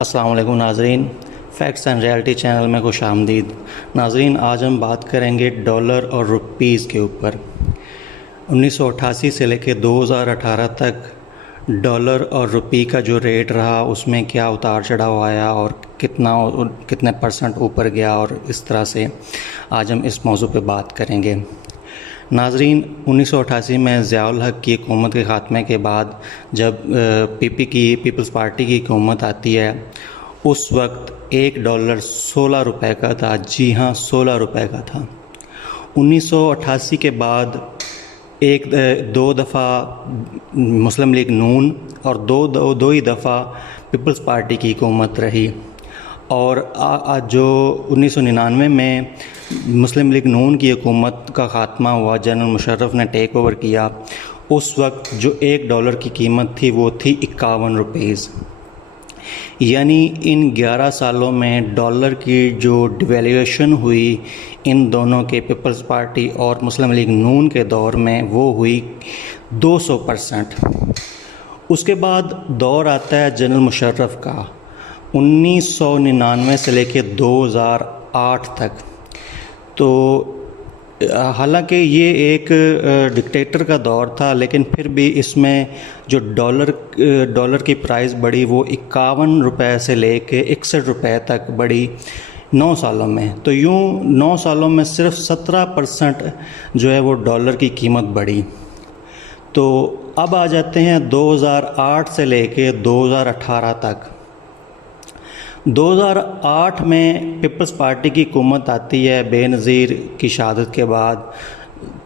السلام علیکم ناظرین، فیکٹس اینڈ ریالٹی چینل میں خوش آمدید۔ ناظرین، آج ہم بات کریں گے ڈالر اور روپیز کے اوپر۔ 1988 سے لے کے 2018 تک ڈالر اور روپی کا جو ریٹ رہا اس میں کیا اتار چڑھاؤ آیا اور کتنے پرسنٹ اوپر گیا، اور اس طرح سے آج ہم اس موضوع پہ بات کریں گے۔ ناظرین، 1988 میں ضیاء الحق کی حکومت کے خاتمے کے بعد جب پیپلز پارٹی کی حکومت آتی ہے، اس وقت ایک ڈالر 16 روپے کا تھا۔ جی ہاں، 16 روپے کا تھا۔ 1988 کے بعد دو دفعہ مسلم لیگ نون اور دو ہی دفعہ پیپلز پارٹی کی حکومت رہی، اور جو 1999 میں مسلم لیگ نون کی حکومت کا خاتمہ ہوا، جنرل مشرف نے ٹیک اوور کیا، اس وقت جو ایک ڈالر کی قیمت تھی وہ تھی 51 روپیز۔ یعنی ان 11 سالوں میں ڈالر کی جو ڈیویلیویشن ہوئی ان دونوں کے، پیپلز پارٹی اور مسلم لیگ نون کے دور میں، وہ ہوئی 200%۔ اس کے بعد دور آتا ہے جنرل مشرف کا، 1999 سے لے کے 2008 تک۔ تو حالانکہ یہ ایک ڈکٹیٹر کا دور تھا، لیکن پھر بھی اس میں جو ڈالر کی پرائز بڑھی وہ 51 روپے سے لے کے 61 روپے تک بڑھی 9 سالوں میں۔ تو یوں 9 سالوں میں صرف 17% جو ہے وہ ڈالر کی قیمت بڑھی۔ تو اب آ جاتے ہیں 2008 سے لے کے 2018 تک۔ 2008 میں پیپلز پارٹی کی حکومت آتی ہے بے نظیر کی شہادت کے بعد۔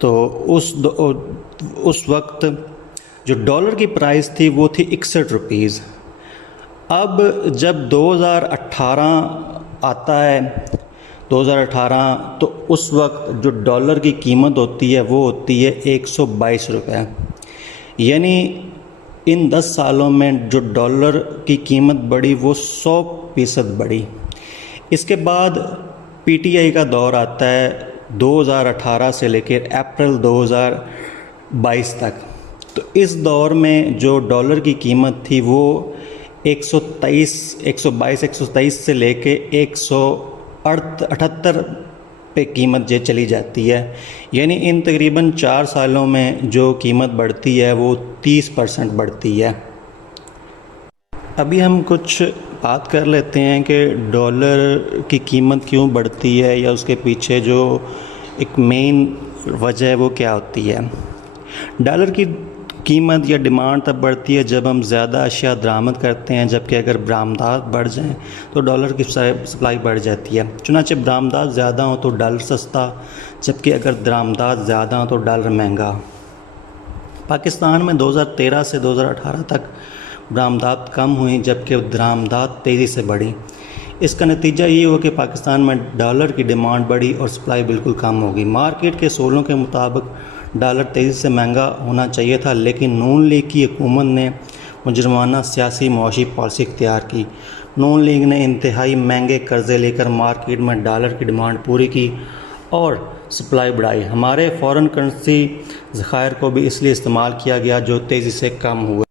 تو اس وقت جو ڈالر کی پرائز تھی وہ تھی 61 روپیز۔ اب جب 2018 آتا ہے، 2018، تو اس وقت جو ڈالر کی قیمت ہوتی ہے وہ ہوتی ہے 122 روپے۔ یعنی ان 10 سالوں میں جو ڈالر کی قیمت بڑھی وہ 100% بڑھی۔ اس کے بعد پی ٹی آئی کا دور آتا ہے 2018 سے لے کے اپریل 2022 تک۔ تو اس دور میں جو ڈالر کی قیمت تھی وہ 123 سے لے کے 178 پہ قیمت چلی جاتی ہے۔ یعنی ان تقریباً 4 سالوں میں جو قیمت بڑھتی ہے وہ 30% بڑھتی ہے۔ ابھی ہم کچھ بات کر لیتے ہیں کہ ڈالر کی قیمت کیوں بڑھتی ہے، یا اس کے پیچھے جو ایک مین وجہ ہے وہ کیا ہوتی ہے۔ ڈالر کی قیمت یا ڈیمانڈ تب بڑھتی ہے جب ہم زیادہ اشیاء درآمد کرتے ہیں، جبکہ اگر برآمدات بڑھ جائیں تو ڈالر کی سپلائی بڑھ جاتی ہے۔ چنانچہ برآمدات زیادہ ہوں تو ڈالر سستا، جبکہ اگر درآمدات زیادہ ہوں تو ڈالر مہنگا۔ پاکستان میں 2013 سے 2018 تک برآمدات کم ہوئیں، جبکہ درآمدات تیزی سے بڑھی۔ اس کا نتیجہ یہ ہوا کہ پاکستان میں ڈالر کی ڈیمانڈ بڑھی اور سپلائی بالکل کم ہوگی۔ مارکیٹ کے اصولوں کے مطابق ڈالر تیزی سے مہنگا ہونا چاہیے تھا، لیکن نون لیگ کی حکومت نے مجرمانہ سیاسی معاشی پالیسی اختیار کی۔ نون لیگ نے انتہائی مہنگے قرضے لے کر مارکیٹ میں ڈالر کی ڈیمانڈ پوری کی اور سپلائی بڑھائی۔ ہمارے فارن کرنسی ذخائر کو بھی اس لیے استعمال کیا گیا جو تیزی سے کم ہوئے۔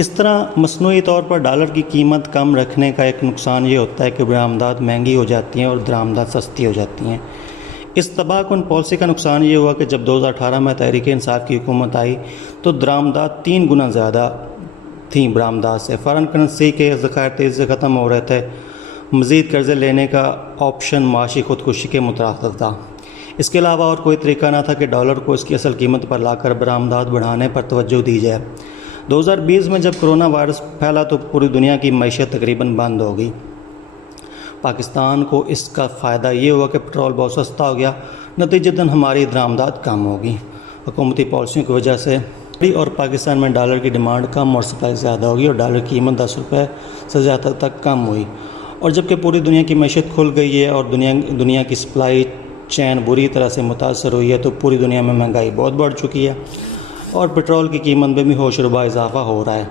اس طرح مصنوعی طور پر ڈالر کی قیمت کم رکھنے کا ایک نقصان یہ ہوتا ہے کہ برآمدات مہنگی ہو جاتی ہیں اور درآمدات سستی ہو جاتی ہیں۔ اس تباہ کن پالیسی کا نقصان یہ ہوا کہ جب 2018 میں تحریک انصاف کی حکومت آئی تو درآمدات 3 گنا زیادہ تھیں برآمدات سے۔ فارن کرنسی کے ذخائر تیزی سے ختم ہو رہے تھے۔ مزید قرضے لینے کا آپشن معاشی خودکشی کے مترادف تھا۔ اس کے علاوہ اور کوئی طریقہ نہ تھا کہ ڈالر کو اس کی اصل قیمت پر لا کر برآمدات بڑھانے پر توجہ دی جائے۔ 2020 میں جب کرونا وائرس پھیلا تو پوری دنیا کی معیشت تقریباً بند ہو گئی۔ پاکستان کو اس کا فائدہ یہ ہوا کہ پٹرول بہت سستا ہو گیا، نتیجتاً ہماری درآمدات کم ہوگی۔ حکومتی پالیسیوں کی وجہ سے اور پاکستان میں ڈالر کی ڈیمانڈ کم اور سپلائی زیادہ ہوگی، اور ڈالر کی قیمت 10 روپے سے زیادہ تک کم ہوئی۔ اور جبکہ پوری دنیا کی معیشت کھل گئی ہے اور دنیا کی سپلائی چین بری طرح سے متاثر ہوئی ہے، تو پوری دنیا میں مہنگائی بہت بڑھ چکی ہے اور پٹرول کی قیمت میں بھی ہوش ربا اضافہ ہو رہا ہے۔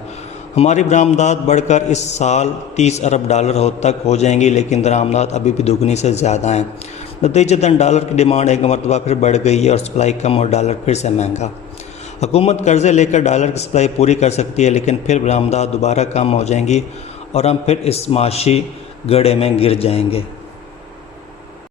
ہماری برآمدات بڑھ کر اس سال 30 ارب ڈالر تک ہو جائیں گی، لیکن درآمدات ابھی بھی دگنی سے زیادہ ہیں۔ نتیجتاً ڈالر کی ڈیمانڈ ایک مرتبہ پھر بڑھ گئی ہے اور سپلائی کم اور ڈالر پھر سے مہنگا۔ حکومت قرضے لے کر ڈالر کی سپلائی پوری کر سکتی ہے، لیکن پھر برآمدات دوبارہ کم ہو جائیں گی اور ہم پھر اس معاشی گڑھے میں گر جائیں گے۔